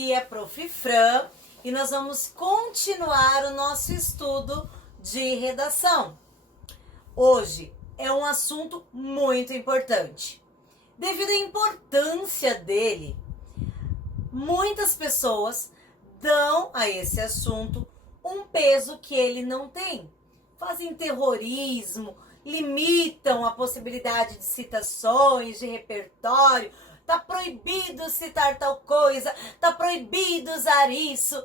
Aqui é Prof. Fran e nós vamos continuar o nosso estudo de redação. Hoje é um assunto muito importante. Devido à importância dele, muitas pessoas dão a esse assunto um peso que ele não tem. Fazem terrorismo, limitam a possibilidade de citações, de repertório. Tá proibido citar tal coisa, tá proibido usar isso.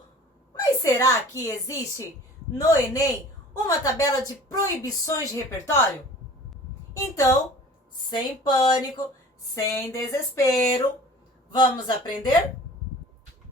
Mas será que existe no Enem uma tabela de proibições de repertório? Então, sem pânico, sem desespero, vamos aprender?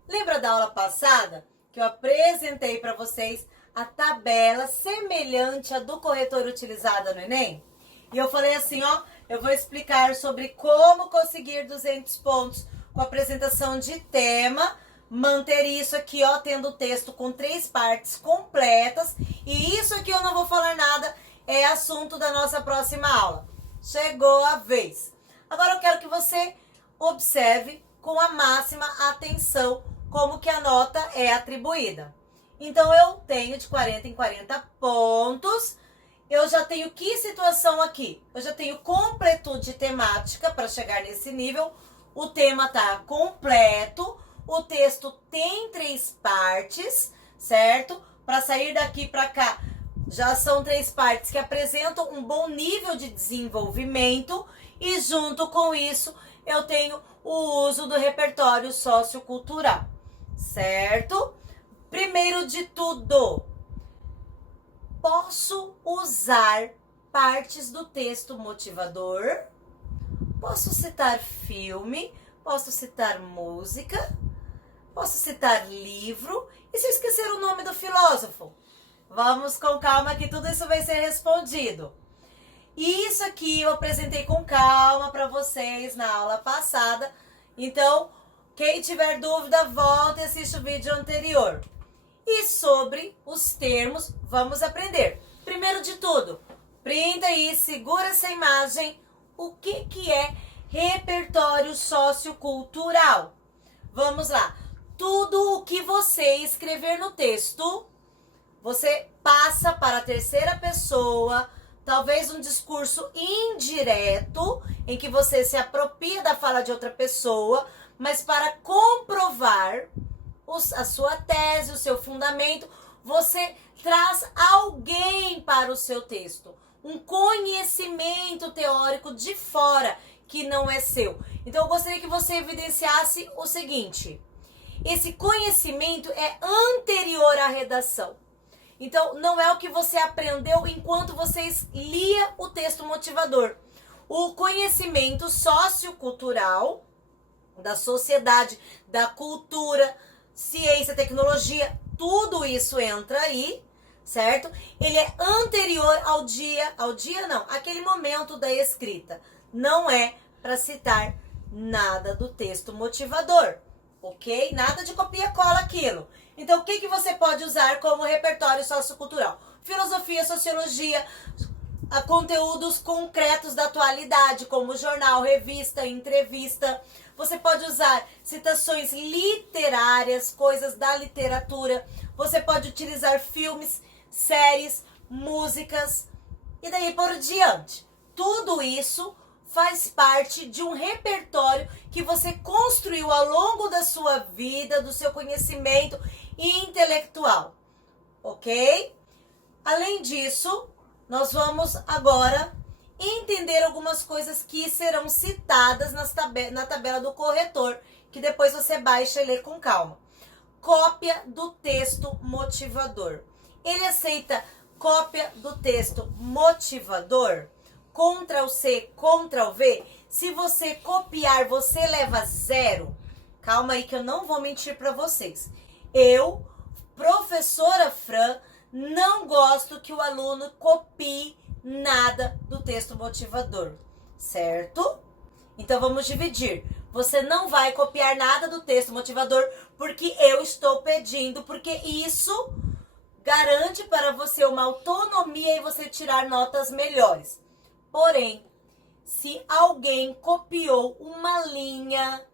Lembra da aula passada que eu apresentei para vocês a tabela semelhante à do corretor utilizada no Enem? E eu falei assim, ó, eu vou explicar sobre como conseguir 200 pontos com apresentação de tema, manter isso aqui, ó, tendo o texto com 3 partes completas. E isso aqui eu não vou falar nada, é assunto da nossa próxima aula. Chegou a vez. Agora eu quero que você observe com a máxima atenção como que a nota é atribuída. Então eu tenho de 40 em 40 pontos. Eu já tenho que situação aqui? Eu já tenho completude temática para chegar nesse nível. O tema tá completo. O texto tem 3 partes, certo? Para sair daqui para cá, já são 3 partes que apresentam um bom nível de desenvolvimento. E junto com isso, eu tenho o uso do repertório sociocultural, certo? Primeiro de tudo, posso usar partes do texto motivador? Posso citar filme? Posso citar música? Posso citar livro? E se eu esquecer o nome do filósofo? Vamos com calma que tudo isso vai ser respondido. E isso aqui eu apresentei com calma para vocês na aula passada. Então, quem tiver dúvida, volta e assiste o vídeo anterior. E sobre os termos, vamos aprender. Primeiro de tudo, printa aí, segura essa imagem. O que é repertório sociocultural? Vamos lá. Tudo o que você escrever no texto, você passa para a terceira pessoa, talvez um discurso indireto, em que você se apropria da fala de outra pessoa, mas para comprovar a sua tese, o seu fundamento, você traz alguém para o seu texto. Um conhecimento teórico de fora, que não é seu. Então, eu gostaria que você evidenciasse o seguinte. Esse conhecimento é anterior à redação. Então, não é o que você aprendeu enquanto você lia o texto motivador. O conhecimento sociocultural da sociedade, da cultura, ciência, tecnologia, tudo isso entra aí, certo? Ele é anterior aquele momento da escrita. Não é para citar nada do texto motivador, ok? Nada de copia e cola aquilo. Então, o que você pode usar como repertório sociocultural? Filosofia, sociologia, conteúdos concretos da atualidade, como jornal, revista, entrevista. Você pode usar citações literárias, coisas da literatura. Você pode utilizar filmes, séries, músicas e daí por diante. Tudo isso faz parte de um repertório que você construiu ao longo da sua vida, do seu conhecimento intelectual, ok? Além disso, nós vamos agora entender algumas coisas que serão citadas na tabela do corretor, que depois você baixa e lê com calma. Cópia do texto motivador. Ele aceita cópia do texto motivador? Ctrl+C, Ctrl+V. Se você copiar, você leva 0. Calma aí que eu não vou mentir para vocês. Eu, professora Fran, não gosto que o aluno copie nada do texto motivador, certo? Então vamos dividir. Você não vai copiar nada do texto motivador porque eu estou pedindo, porque isso garante para você uma autonomia e você tirar notas melhores. Porém, se alguém copiou uma linha,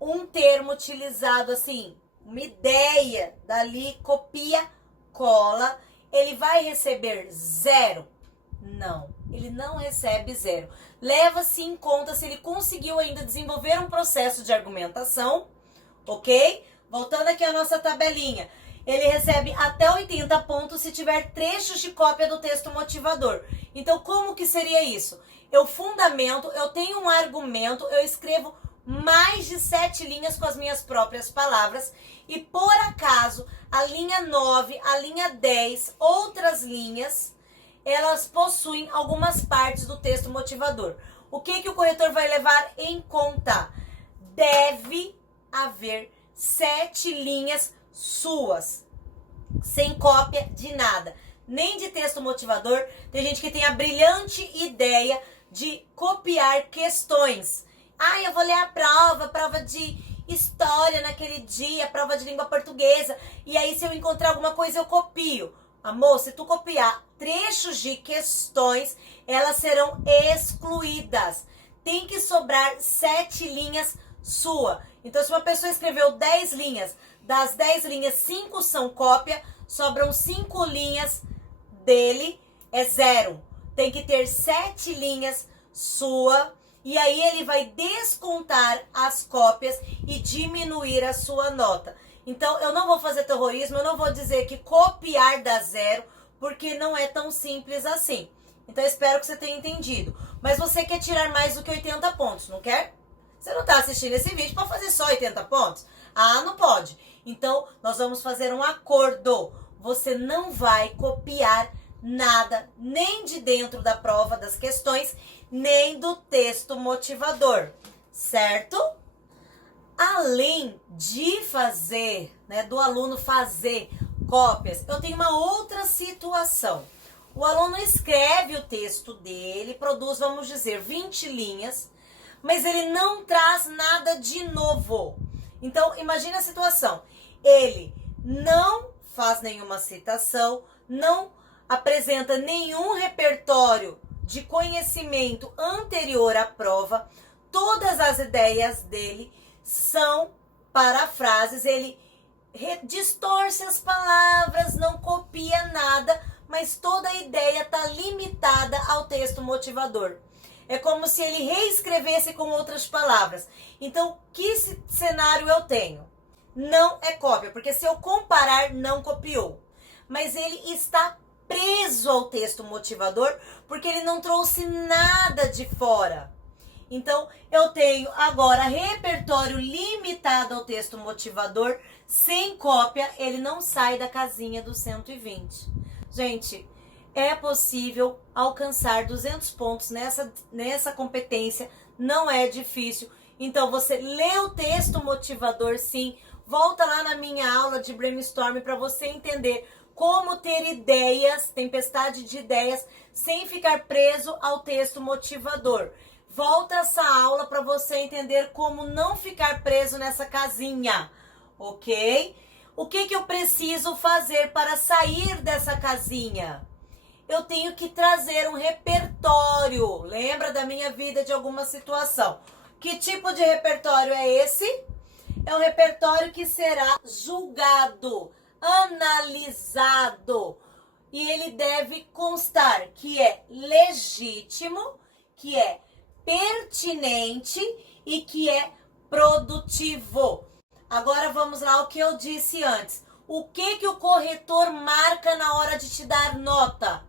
um termo utilizado assim, uma ideia dali, copia, cola, ele vai receber 0? Não, ele não recebe 0. Leva-se em conta se ele conseguiu ainda desenvolver um processo de argumentação, ok? Voltando aqui à nossa tabelinha. Ele recebe até 80 pontos se tiver trechos de cópia do texto motivador. Então, como que seria isso? Eu fundamento, eu tenho um argumento, eu escrevo mais de 7 linhas com as minhas próprias palavras e, por acaso, a linha 9, a linha 10, outras linhas, elas possuem algumas partes do texto motivador. O que o corretor vai levar em conta? Deve haver 7 linhas suas, sem cópia de nada, nem de texto motivador. Tem gente que tem a brilhante ideia de copiar questões. Eu vou ler a prova de história naquele dia, prova de língua portuguesa, e aí se eu encontrar alguma coisa eu copio. Amor, se tu copiar trechos de questões, elas serão excluídas. Tem que sobrar 7 linhas sua. Então, se uma pessoa escreveu 10 linhas, das 10 linhas, 5 são cópia, sobram 5 linhas dele, é 0. Tem que ter 7 linhas sua, e aí ele vai descontar as cópias e diminuir a sua nota. Então, eu não vou fazer terrorismo, eu não vou dizer que copiar dá 0, porque não é tão simples assim. Então, eu espero que você tenha entendido. Mas você quer tirar mais do que 80 pontos, não quer? Você não está assistindo esse vídeo para fazer só 80 pontos? Não pode. Então, nós vamos fazer um acordo. Você não vai copiar nada, nem de dentro da prova das questões, nem do texto motivador, certo? Além de fazer, do aluno fazer cópias, eu tenho uma outra situação. O aluno escreve o texto dele, produz, vamos dizer, 20 linhas, mas ele não traz nada de novo. Então, imagine a situação. Ele não faz nenhuma citação, não apresenta nenhum repertório de conhecimento anterior à prova. Todas as ideias dele são parafrases, ele distorce as palavras, não copia nada, mas toda a ideia está limitada ao texto motivador. É como se ele reescrevesse com outras palavras. Então, que cenário eu tenho? Não é cópia, porque se eu comparar, não copiou. Mas ele está preso ao texto motivador, porque ele não trouxe nada de fora. Então, eu tenho agora repertório limitado ao texto motivador, sem cópia, ele não sai da casinha do 120. Gente, é possível alcançar 200 pontos nessa competência, não é difícil. Então, você lê o texto motivador, sim. Volta lá na minha aula de brainstorm para você entender como ter ideias, tempestade de ideias, sem ficar preso ao texto motivador. Volta essa aula para você entender como não ficar preso nessa casinha, ok? O que eu preciso fazer para sair dessa casinha? Eu tenho que trazer um repertório. Lembra da minha vida de alguma situação? Que tipo de repertório é esse? É um repertório que será julgado, analisado. E ele deve constar que é legítimo, que é pertinente e que é produtivo. Agora vamos lá ao que eu disse antes. O que o corretor marca na hora de te dar nota?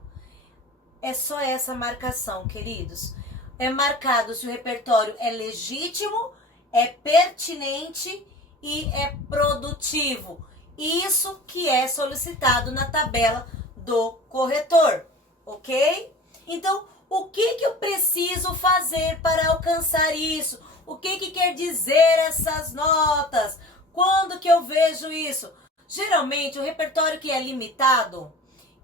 É só essa marcação, queridos. É marcado se o repertório é legítimo, é pertinente e é produtivo. Isso que é solicitado na tabela do corretor, ok? Então, o que eu preciso fazer para alcançar isso? O que quer dizer essas notas? Quando que eu vejo isso? Geralmente, o repertório que é limitado,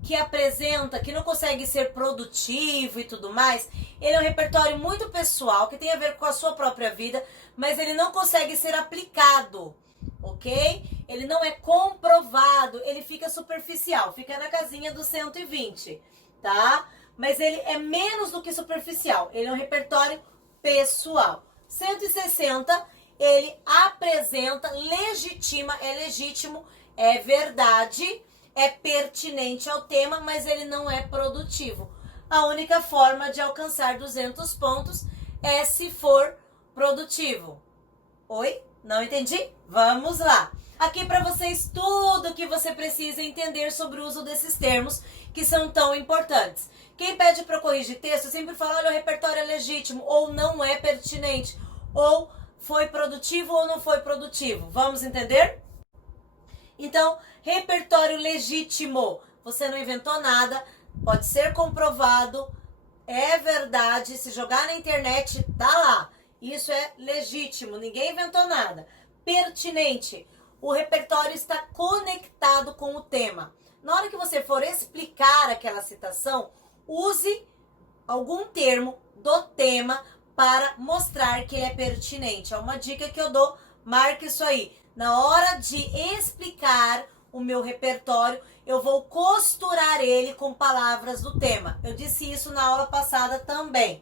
que apresenta, que não consegue ser produtivo e tudo mais, ele é um repertório muito pessoal, que tem a ver com a sua própria vida, mas ele não consegue ser aplicado, ok? Ele não é comprovado, ele fica superficial, fica na casinha do 120, tá? Mas ele é menos do que superficial, ele é um repertório pessoal. 160, ele apresenta, legitima, é legítimo, é verdade, é pertinente ao tema, mas ele não é produtivo. A única forma de alcançar 200 pontos é se for produtivo. Oi? Não entendi? Vamos lá. Aqui para vocês tudo que você precisa entender sobre o uso desses termos que são tão importantes. Quem pede para corrigir texto sempre fala, olha, o repertório é legítimo, ou não é pertinente, ou foi produtivo ou não foi produtivo. Vamos entender? Então, repertório legítimo. Você não inventou nada, pode ser comprovado, é verdade, se jogar na internet, tá lá. Isso é legítimo, ninguém inventou nada. Pertinente. O repertório está conectado com o tema. Na hora que você for explicar aquela citação, use algum termo do tema para mostrar que ele é pertinente. É uma dica que eu dou, marque isso aí. Na hora de explicar o meu repertório, eu vou costurar ele com palavras do tema. Eu disse isso na aula passada também.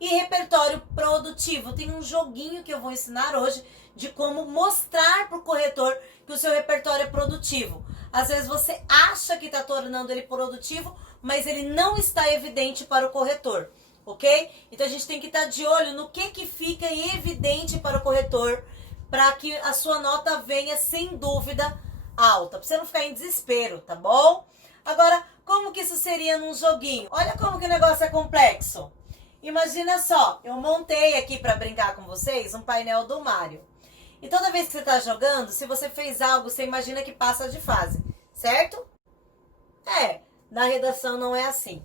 E repertório produtivo. Tem um joguinho que eu vou ensinar hoje de como mostrar para o corretor que o seu repertório é produtivo. Às vezes você acha que está tornando ele produtivo, mas ele não está evidente para o corretor, ok? Então a gente tem que estar de olho no que fica evidente para o corretor para que a sua nota venha sem dúvida alta, para você não ficar em desespero, tá bom? Agora, como que isso seria num joguinho? Olha como que o negócio é complexo. Imagina só, eu montei aqui para brincar com vocês um painel do Mario. E toda vez que você está jogando, se você fez algo, você imagina que passa de fase, certo? Na redação não é assim.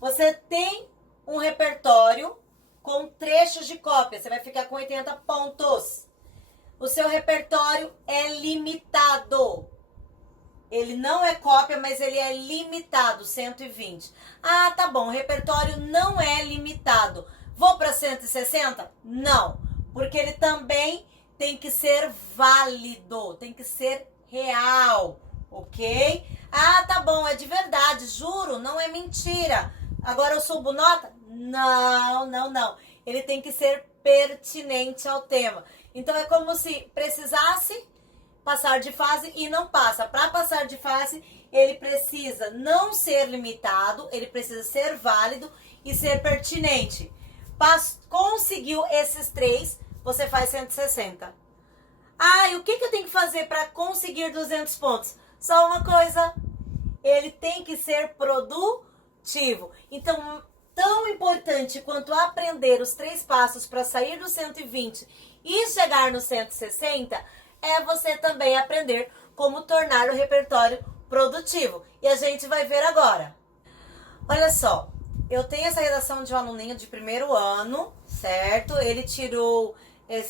Você tem um repertório com trechos de cópia, você vai ficar com 80 pontos. O seu repertório é limitado. Ele não é cópia, mas ele é limitado, 120. Ah, tá bom, o repertório não é limitado. Vou para 160? Não, porque ele também tem que ser válido, tem que ser real, ok? Ah, tá bom, é de verdade, juro, não é mentira. Agora eu subo nota? Não. Ele tem que ser pertinente ao tema. Então é como se precisasse passar de fase e não passa. Para passar de fase, ele precisa não ser limitado, ele precisa ser válido e ser pertinente. Conseguiu esses três, você faz 160. Ah, e o que eu tenho que fazer para conseguir 200 pontos? Só uma coisa, ele tem que ser produtivo. Então, tão importante quanto aprender os 3 passos para sair do 120 e chegar no 160, é você também aprender como tornar o repertório produtivo. E a gente vai ver agora. Olha só, eu tenho essa redação de um aluninho de primeiro ano, certo? Ele tirou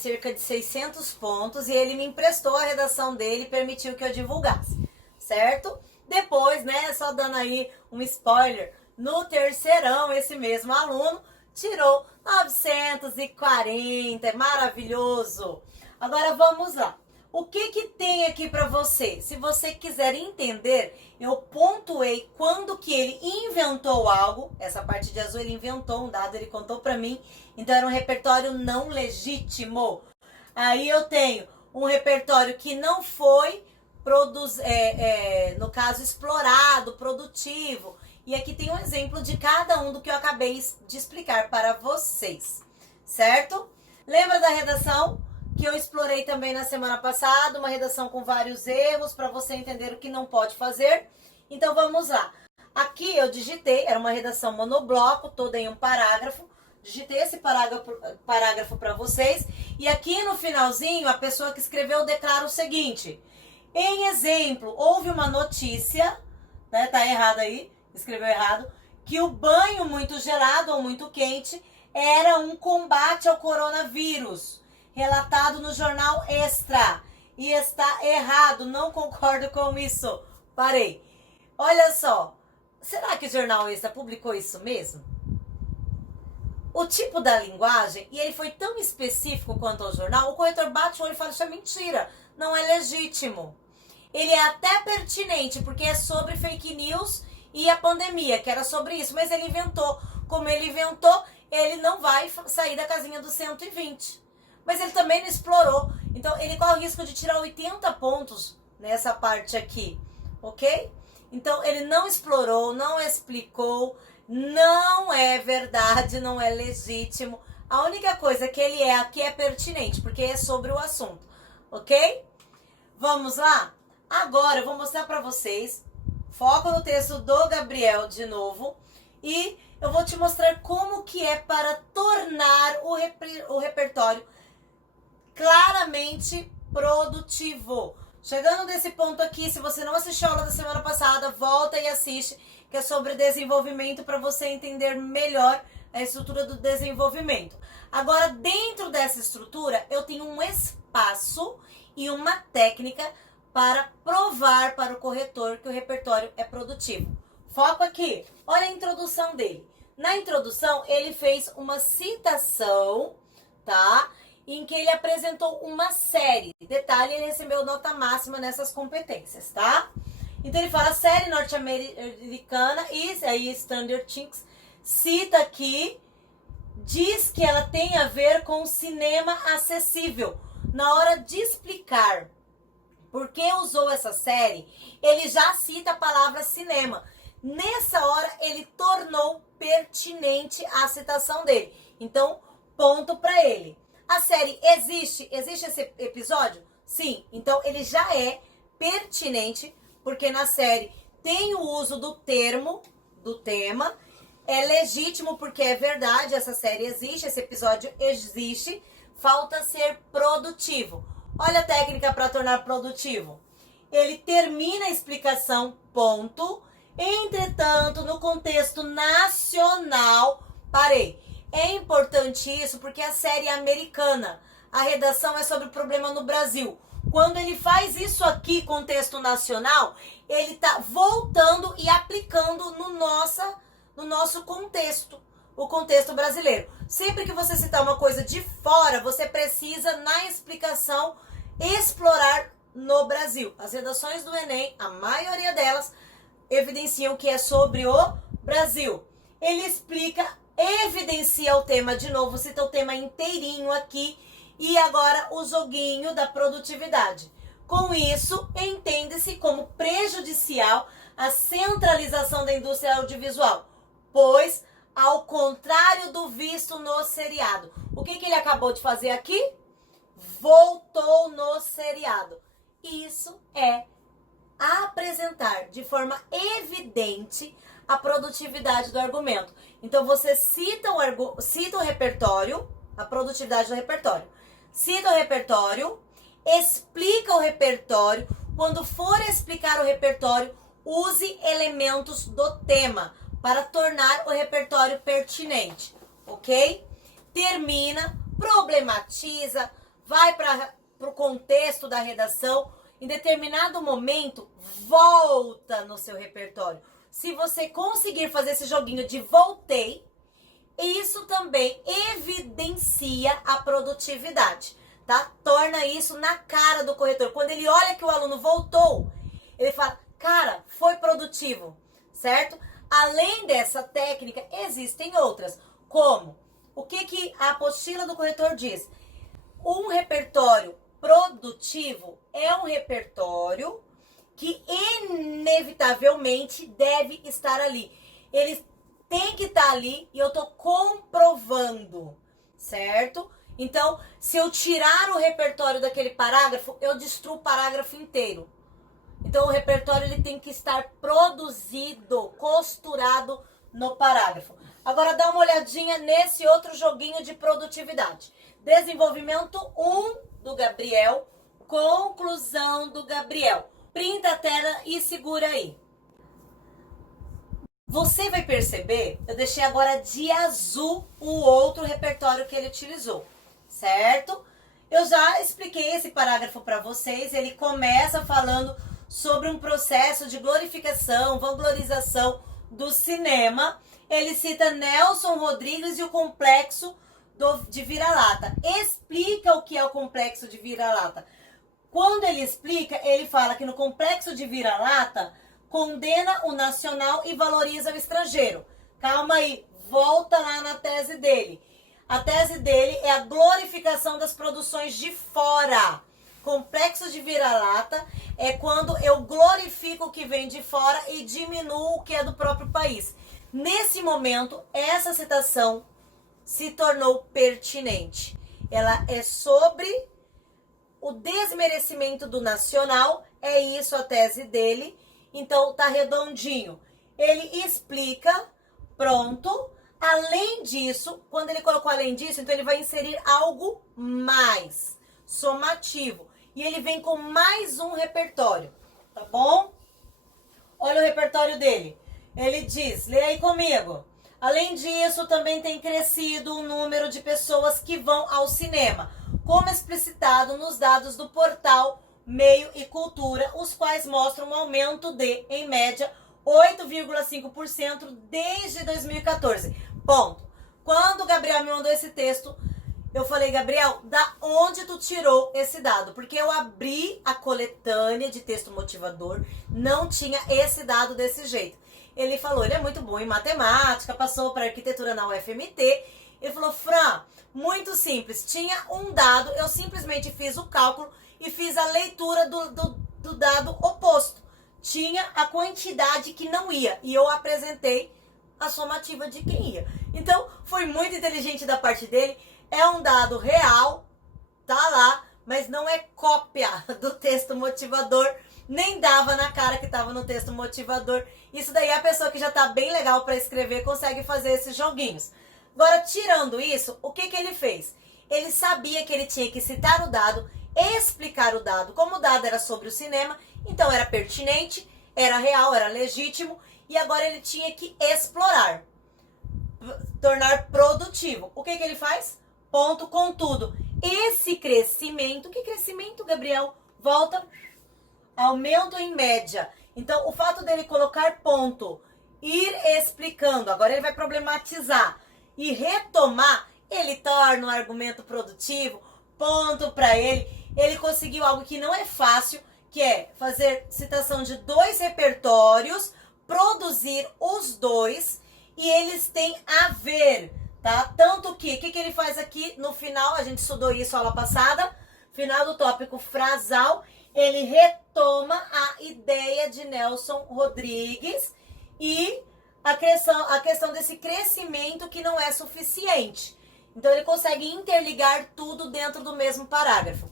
cerca de 600 pontos e ele me emprestou a redação dele e permitiu que eu divulgasse, certo? Depois, né, só dando aí um spoiler, no terceirão, esse mesmo aluno tirou 940, maravilhoso. Agora vamos lá. O que tem aqui para você? Se você quiser entender, eu pontuei quando que ele inventou algo. Essa parte de azul ele inventou um dado, ele contou para mim. Então era um repertório não legítimo. Aí eu tenho um repertório que não foi, no caso, explorado, produtivo. E aqui tem um exemplo de cada um do que eu acabei de explicar para vocês, certo? Lembra da redação que eu explorei também na semana passada, uma redação com vários erros para você entender o que não pode fazer? Então vamos lá. Aqui eu digitei, era uma redação monobloco, toda em um parágrafo. Digitei esse parágrafo para vocês. E aqui no finalzinho, a pessoa que escreveu declara o seguinte. Em exemplo, houve uma notícia, né, tá errado aí, escreveu errado, que o banho muito gelado ou muito quente era um combate ao coronavírus, relatado no jornal Extra. E está errado, não concordo com isso. Parei. Olha só, será que o jornal Extra publicou isso mesmo? O tipo da linguagem, e ele foi tão específico quanto ao jornal, o corretor bate o olho e fala, isso é mentira, não é legítimo. Ele é até pertinente, porque é sobre fake news e a pandemia, que era sobre isso, mas ele inventou. Como ele inventou, ele não vai sair da casinha do 120. mas ele também não explorou. Então, ele corre o risco de tirar 80 pontos nessa parte aqui, ok? Então, ele não explorou, não explicou, não é verdade, não é legítimo. A única coisa que ele é aqui é pertinente, porque é sobre o assunto, ok? Vamos lá? Agora eu vou mostrar para vocês, foco no texto do Gabriel de novo, e eu vou te mostrar como que é para tornar o repertório claramente produtivo. Chegando nesse ponto aqui, se você não assistiu a aula da semana passada, volta e assiste, que é sobre desenvolvimento, para você entender melhor a estrutura do desenvolvimento. Agora, dentro dessa estrutura, eu tenho um espaço e uma técnica para provar para o corretor que o repertório é produtivo. Foco aqui. Olha a introdução dele. Na introdução, ele fez uma citação, tá? Em que ele apresentou uma série. Detalhe, ele recebeu nota máxima nessas competências, tá? Então ele fala, série norte-americana, e aí Stranger Things, cita aqui, diz que ela tem a ver com cinema acessível. Na hora de explicar por que usou essa série, ele já cita a palavra cinema. Nessa hora, ele tornou pertinente a citação dele. Então, ponto para ele. A série existe? Existe esse episódio? Sim. Então, ele já é pertinente, porque na série tem o uso do termo, do tema. É legítimo, porque é verdade, essa série existe, esse episódio existe. Falta ser produtivo. Olha a técnica para tornar produtivo. Ele termina a explicação, ponto. Entretanto, no contexto nacional, parei. É importante isso porque a série é americana. A redação é sobre o problema no Brasil. Quando ele faz isso aqui, contexto nacional, ele está voltando e aplicando no nosso contexto, o contexto brasileiro. Sempre que você citar uma coisa de fora, você precisa, na explicação, explorar no Brasil. As redações do Enem, a maioria delas, evidenciam que é sobre o Brasil. Ele explica, evidencia o tema de novo, cita o tema inteirinho aqui, e agora o joguinho da produtividade. Com isso, entende-se como prejudicial a centralização da indústria audiovisual, pois, ao contrário do visto no seriado. O que ele acabou de fazer aqui? Voltou no seriado. Isso é apresentar de forma evidente a produtividade do argumento. Então, você cita o repertório, a produtividade do repertório. Cita o repertório, explica o repertório. Quando for explicar o repertório, use elementos do tema para tornar o repertório pertinente, ok? Termina, problematiza, vai para o contexto da redação. Em determinado momento, volta no seu repertório. Se você conseguir fazer esse joguinho de voltei, isso também evidencia a produtividade, tá? Torna isso na cara do corretor. Quando ele olha que o aluno voltou, ele fala, cara, foi produtivo, certo? Além dessa técnica, existem outras, como o que a apostila do corretor diz? Um repertório produtivo é um repertório que inevitavelmente deve estar ali. Ele tem que estar ali e eu estou comprovando, certo? Então, se eu tirar o repertório daquele parágrafo, eu destruo o parágrafo inteiro. Então, o repertório ele tem que estar produzido, costurado no parágrafo. Agora, dá uma olhadinha nesse outro joguinho de produtividade. Desenvolvimento 1 do Gabriel, conclusão do Gabriel. Printa a tela e segura aí. Você vai perceber, eu deixei agora de azul o outro repertório que ele utilizou, certo? Eu já expliquei esse parágrafo para vocês, ele começa falando sobre um processo de glorificação, valorização do cinema. Ele cita Nelson Rodrigues e o complexo de vira-lata. Explica o que é o complexo de vira-lata. Quando ele explica, ele fala que no complexo de vira-lata condena o nacional e valoriza o estrangeiro. Calma aí, volta lá na tese dele. A tese dele é a glorificação das produções de fora. Complexo de vira-lata é quando eu glorifico o que vem de fora e diminuo o que é do próprio país. Nesse momento, essa citação se tornou pertinente. Ela é sobre o desmerecimento do nacional, é isso a tese dele. Então tá redondinho. Ele explica, pronto. Além disso, quando ele colocou além disso, então ele vai inserir algo mais somativo. E ele vem com mais um repertório, tá bom? Olha o repertório dele. Ele diz, lê aí comigo. Além disso, também tem crescido o número de pessoas que vão ao cinema, como explicitado nos dados do portal Meio e Cultura, os quais mostram um aumento de, em média, 8,5% desde 2014. Ponto. Quando o Gabriel me mandou esse texto, eu falei, Gabriel, da onde tu tirou esse dado? Porque eu abri a coletânea de texto motivador, não tinha esse dado desse jeito. Ele falou, ele é muito bom em matemática, passou para arquitetura na UFMT. Ele falou, Fran, muito simples, tinha um dado, eu simplesmente fiz o cálculo e fiz a leitura do dado oposto. Tinha a quantidade que não ia e eu apresentei a somativa de quem ia. Então, foi muito inteligente da parte dele. É um dado real, tá lá, mas não é cópia do texto motivador, nem dava na cara que tava no texto motivador. Isso daí a pessoa que já tá bem legal para escrever consegue fazer esses joguinhos. Agora, tirando isso, o que ele fez? Ele sabia que ele tinha que citar o dado, explicar o dado, como o dado era sobre o cinema, então era pertinente, era real, era legítimo, e agora ele tinha que explorar, tornar produtivo. O que ele faz? Ponto com tudo. Esse crescimento, que crescimento, Gabriel? Volta, aumento em média. Então, o fato dele colocar ponto, ir explicando, agora ele vai problematizar e retomar, ele torna o argumento produtivo, ponto para ele. Ele conseguiu algo que não é fácil, que é fazer citação de 2 repertórios, produzir os 2 e eles têm a ver, tá? Tanto que, o que ele faz aqui no final, a gente estudou isso aula passada, final do tópico frasal, ele retoma a ideia de Nelson Rodrigues e a questão desse crescimento que não é suficiente. Então ele consegue interligar tudo dentro do mesmo parágrafo.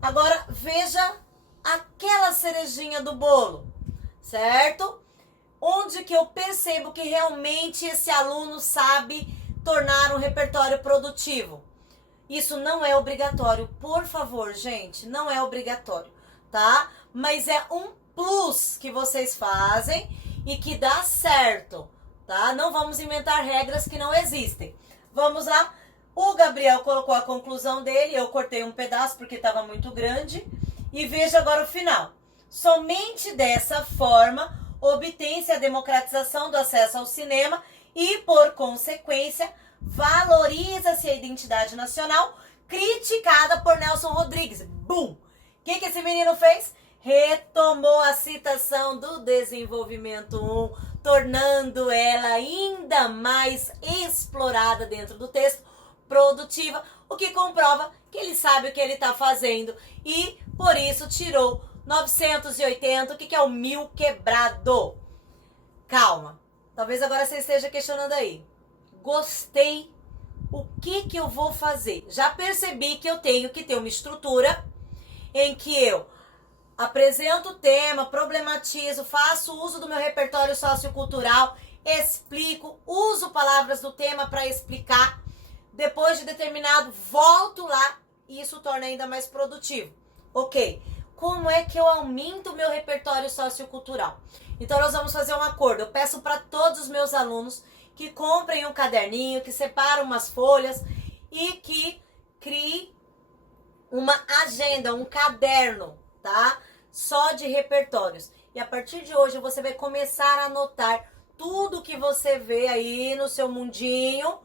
Agora veja aquela cerejinha do bolo, certo? Onde que eu percebo que realmente esse aluno sabe tornar um repertório produtivo. Isso não é obrigatório, por favor, gente, não é obrigatório, tá? Mas é um plus que vocês fazem e que dá certo, tá? Não vamos inventar regras que não existem. Vamos lá. O Gabriel colocou a conclusão dele, eu cortei um pedaço porque estava muito grande. E veja agora o final. Somente dessa forma obtém-se a democratização do acesso ao cinema e, por consequência, valoriza-se a identidade nacional criticada por Nelson Rodrigues. Bum! O que esse menino fez? Retomou a citação do Desenvolvimento 1, tornando ela ainda mais explorada dentro do texto, produtiva, o que comprova que ele sabe o que ele está fazendo e, por isso, tirou 980, o que é o 1000 quebrado. Calma, talvez agora você esteja questionando aí. Gostei, o que eu vou fazer? Já percebi que eu tenho que ter uma estrutura em que eu apresento o tema, problematizo, faço uso do meu repertório sociocultural, explico, uso palavras do tema para explicar. Depois de determinado, volto lá e isso torna ainda mais produtivo. Ok, como é que eu aumento o meu repertório sociocultural? Então nós vamos fazer um acordo. Eu peço para todos os meus alunos que comprem um caderninho, que separem umas folhas e que criem uma agenda, um caderno, tá? Só de repertórios. E a partir de hoje você vai começar a anotar tudo que você vê aí no seu mundinho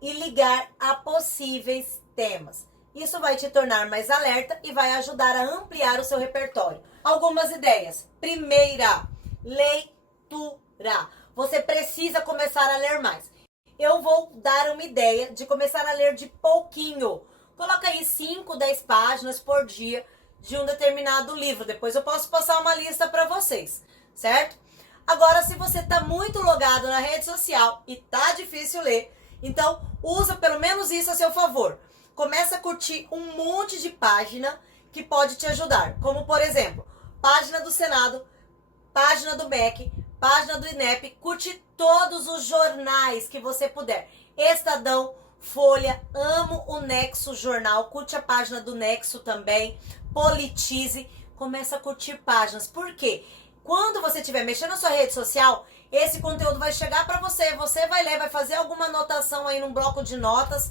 e ligar a possíveis temas. Isso vai te tornar mais alerta e vai ajudar a ampliar o seu repertório. Algumas ideias. Primeira, leitura. Você precisa começar a ler mais. Eu vou dar uma ideia de começar a ler de pouquinho. Coloca aí 5, 10 páginas por dia de um determinado livro. Depois eu posso passar uma lista para vocês, certo? Agora, se você tá muito logado na rede social e tá difícil ler, então usa pelo menos isso a seu favor. Começa a curtir um monte de página que pode te ajudar. Como, por exemplo, página do Senado, página do MEC, página do INEP. Curte todos os jornais que você puder. Estadão, Folha, amo o Nexo Jornal. Curte a página do Nexo também. Politize. Começa a curtir páginas. Por quê? Quando você estiver mexendo na sua rede social, esse conteúdo vai chegar para você. Você vai ler, vai fazer alguma anotação aí num bloco de notas,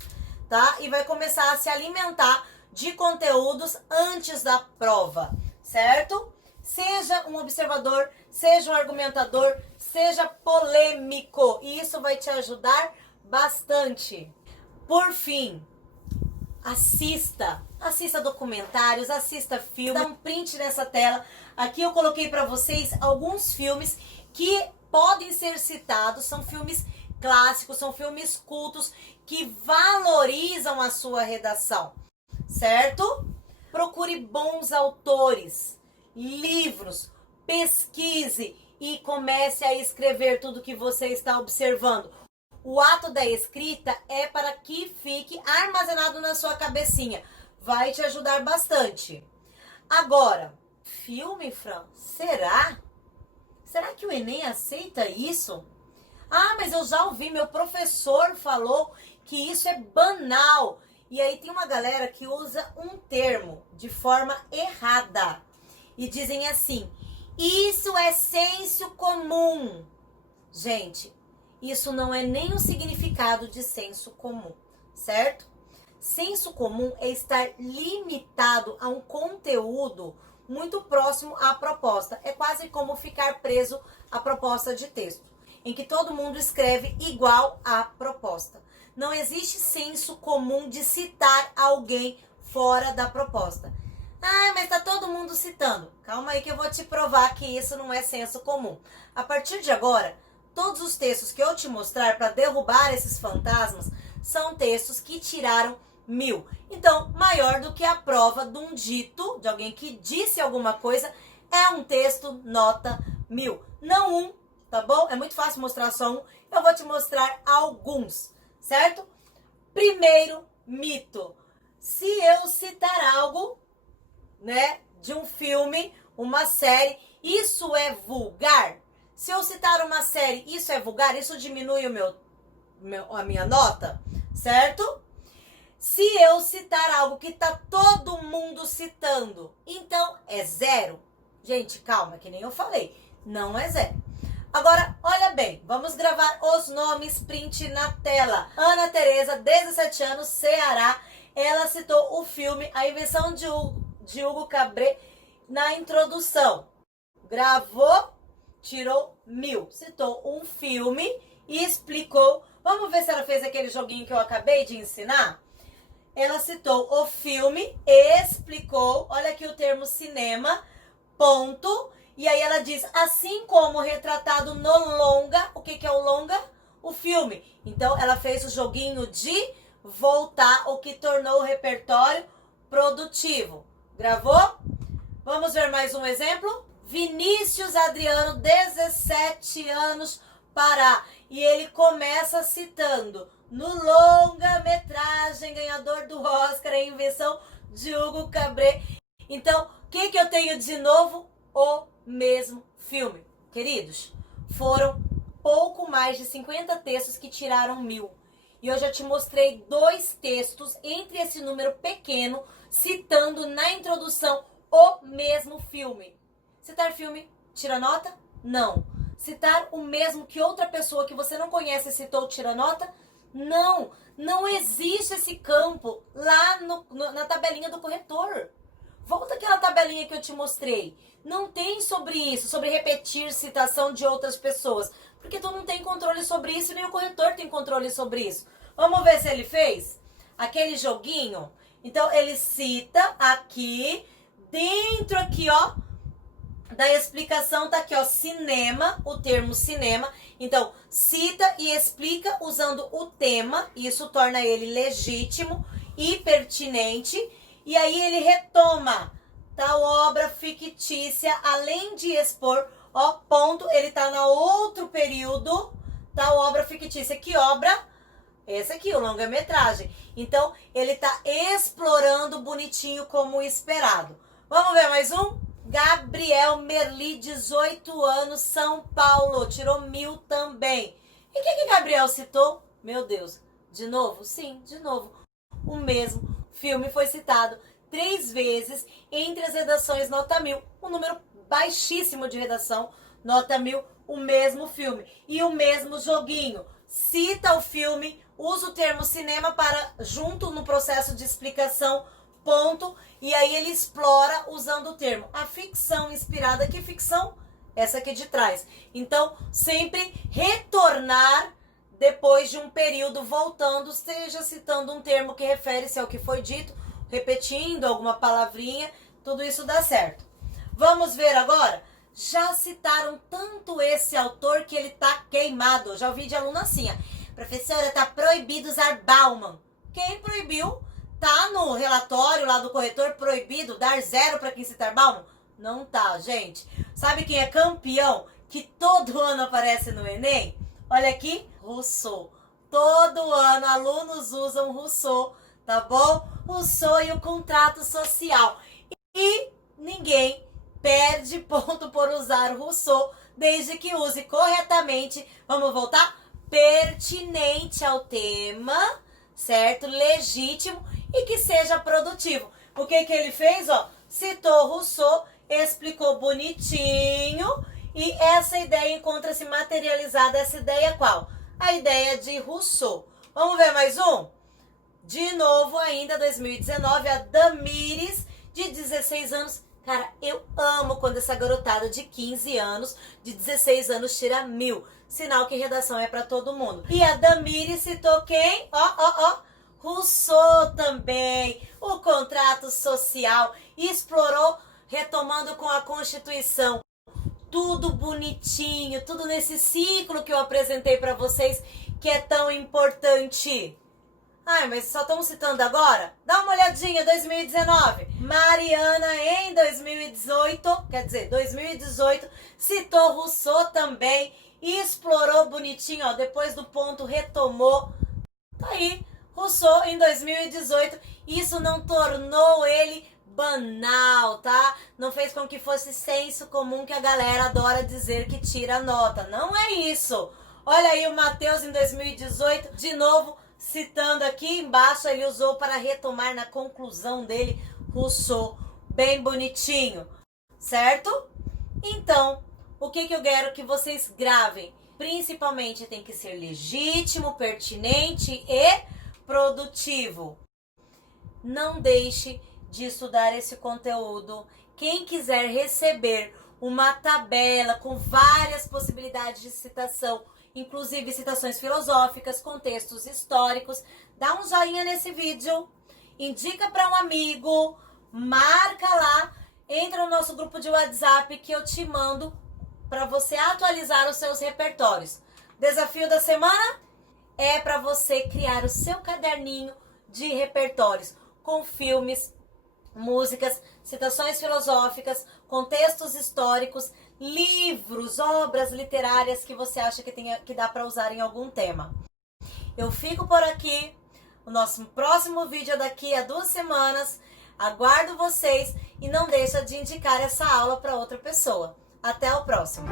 tá? E vai começar a se alimentar de conteúdos antes da prova, certo? Seja um observador, seja um argumentador, seja polêmico. E isso vai te ajudar bastante. Por fim, assista documentários, assista filmes, dá um print nessa tela. Aqui eu coloquei para vocês alguns filmes que podem ser citados, são filmes clássicos, são filmes cultos que valorizam a sua redação, certo? Procure bons autores, livros, pesquise e comece a escrever tudo que você está observando. O ato da escrita é para que fique armazenado na sua cabecinha. Vai te ajudar bastante. Agora, filme, Fran? Será? Será que o Enem aceita isso? Ah, mas eu já ouvi, meu professor falou que isso é banal. E aí tem uma galera que usa um termo de forma errada. E dizem assim, isso é senso comum. Gente, isso não é nem o significado de senso comum, certo? Senso comum é estar limitado a um conteúdo muito próximo à proposta. É quase como ficar preso à proposta de texto, em que todo mundo escreve igual à proposta. Não existe senso comum de citar alguém fora da proposta. Ah, mas tá todo mundo citando. Calma aí que eu vou te provar que isso não é senso comum. A partir de agora, todos os textos que eu te mostrar para derrubar esses fantasmas são textos que tiraram 1000. Então, maior do que a prova de um dito, de alguém que disse alguma coisa, é um texto nota 1000. Não um, tá bom? É muito fácil mostrar só um. Eu vou te mostrar alguns, certo? Primeiro mito. Se eu citar algo, né, de um filme, uma série, isso é vulgar? Se eu citar uma série, isso é vulgar? Isso diminui a minha nota, certo? Se eu citar algo que tá todo mundo citando, então é 0? Gente, calma, que nem eu falei, não é 0. Agora, olha bem, vamos gravar os nomes, print na tela. Ana Tereza, 17 anos, Ceará. Ela citou o filme A Invenção de Hugo Cabret na introdução. Gravou, tirou 1000. Citou um filme e explicou. Vamos ver se ela fez aquele joguinho que eu acabei de ensinar? Ela citou o filme, explicou, olha aqui o termo cinema, ponto. E aí ela diz, assim como retratado no longa, o que é o longa? O filme. Então ela fez o joguinho de voltar, o que tornou o repertório produtivo. Gravou? Vamos ver mais um exemplo? Vinícius Adriano, 17 anos, Pará. E ele começa citando, no longa-metragem ganhador do Oscar, a invenção de Hugo Cabret. Então, o que eu tenho de novo? O mesmo filme. Queridos, foram pouco mais de 50 textos que tiraram 1000. E eu já te mostrei 2 textos entre esse número pequeno, citando na introdução o mesmo filme. Citar filme, tira nota? Não. Citar o mesmo que outra pessoa que você não conhece citou, tira nota? Não. Não existe esse campo lá na tabelinha do corretor. Volta aquela tabelinha que eu te mostrei. Não tem sobre isso, sobre repetir citação de outras pessoas. Porque tu não tem controle sobre isso e nem o corretor tem controle sobre isso. Vamos ver se ele fez aquele joguinho. Então, ele cita aqui, dentro aqui, ó, Da explicação tá aqui, ó, cinema, o termo cinema. Então, cita e explica usando o tema, isso torna ele legítimo e pertinente. E aí ele retoma tal obra fictícia, além de expor, ó, ponto, ele tá no outro período, tal obra fictícia. Que obra? Esse aqui, o longa-metragem. Então, ele tá explorando bonitinho como esperado. Vamos ver mais um? Gabriel Merli, 18 anos, São Paulo. Tirou 1000 também. E o que Gabriel citou? Meu Deus. De novo? Sim, de novo. O mesmo filme foi citado 3 vezes entre as redações nota 1000. Um número baixíssimo de redação, nota 1000, o mesmo filme. E o mesmo joguinho. Cita o filme, usa o termo cinema para, junto no processo de explicação, ponto, e aí ele explora usando o termo. A ficção inspirada, que ficção? Essa aqui de trás. Então, sempre retornar depois de um período voltando, seja citando um termo que refere-se ao que foi dito, repetindo alguma palavrinha, tudo isso dá certo. Vamos ver agora? Já citaram tanto esse autor que ele tá queimado. Já ouvi de aluno assim, professora, tá proibido usar Bauman. Quem proibiu? Tá no relatório lá do corretor proibido dar 0 para quem citar Bauman? Não tá, gente. Sabe quem é campeão? Que todo ano aparece no Enem? Olha aqui, Rousseau. Todo ano alunos usam Rousseau, tá bom? Rousseau e o contrato social. E ninguém perde ponto por usar Rousseau, desde que use corretamente. Vamos voltar? Pertinente ao tema, certo? Legítimo e que seja produtivo. O que ele fez? Ó, citou Rousseau, explicou bonitinho e essa ideia encontra-se materializada. Essa ideia qual? A ideia de Rousseau. Vamos ver mais um? De novo ainda, 2019, a Damires, de 16 anos. Cara, eu amo quando essa garotada de 15 anos, de 16 anos, tira 1000. Sinal que redação é para todo mundo. E a Damires citou quem? Rousseau também. O contrato social. Explorou, retomando com a Constituição. Tudo bonitinho, tudo nesse ciclo que eu apresentei para vocês, que é tão importante. Ai, mas só estamos citando agora? Dá uma olhadinha, 2019. Mariana, em 2018, quer dizer, 2018, citou Rousseau também e explorou bonitinho, ó, depois do ponto retomou. Tá aí, Rousseau em 2018. Isso não tornou ele banal, tá? Não fez com que fosse senso comum que a galera adora dizer que tira nota. Não é isso. Olha aí o Matheus em 2018, de novo, citando aqui embaixo, ele usou para retomar na conclusão dele Rousseau, bem bonitinho, certo? Então, o que eu quero que vocês gravem? Principalmente tem que ser legítimo, pertinente e produtivo. Não deixe de estudar esse conteúdo. Quem quiser receber uma tabela com várias possibilidades de citação, inclusive citações filosóficas, contextos históricos, dá um joinha nesse vídeo, indica para um amigo, marca lá, entra no nosso grupo de WhatsApp que eu te mando para você atualizar os seus repertórios. Desafio da semana é para você criar o seu caderninho de repertórios com filmes, músicas, citações filosóficas, contextos históricos, livros, obras literárias que você acha que dá para usar em algum tema. Eu fico por aqui. O nosso próximo vídeo é daqui a 2 semanas. Aguardo vocês e não deixa de indicar essa aula para outra pessoa. Até o próximo!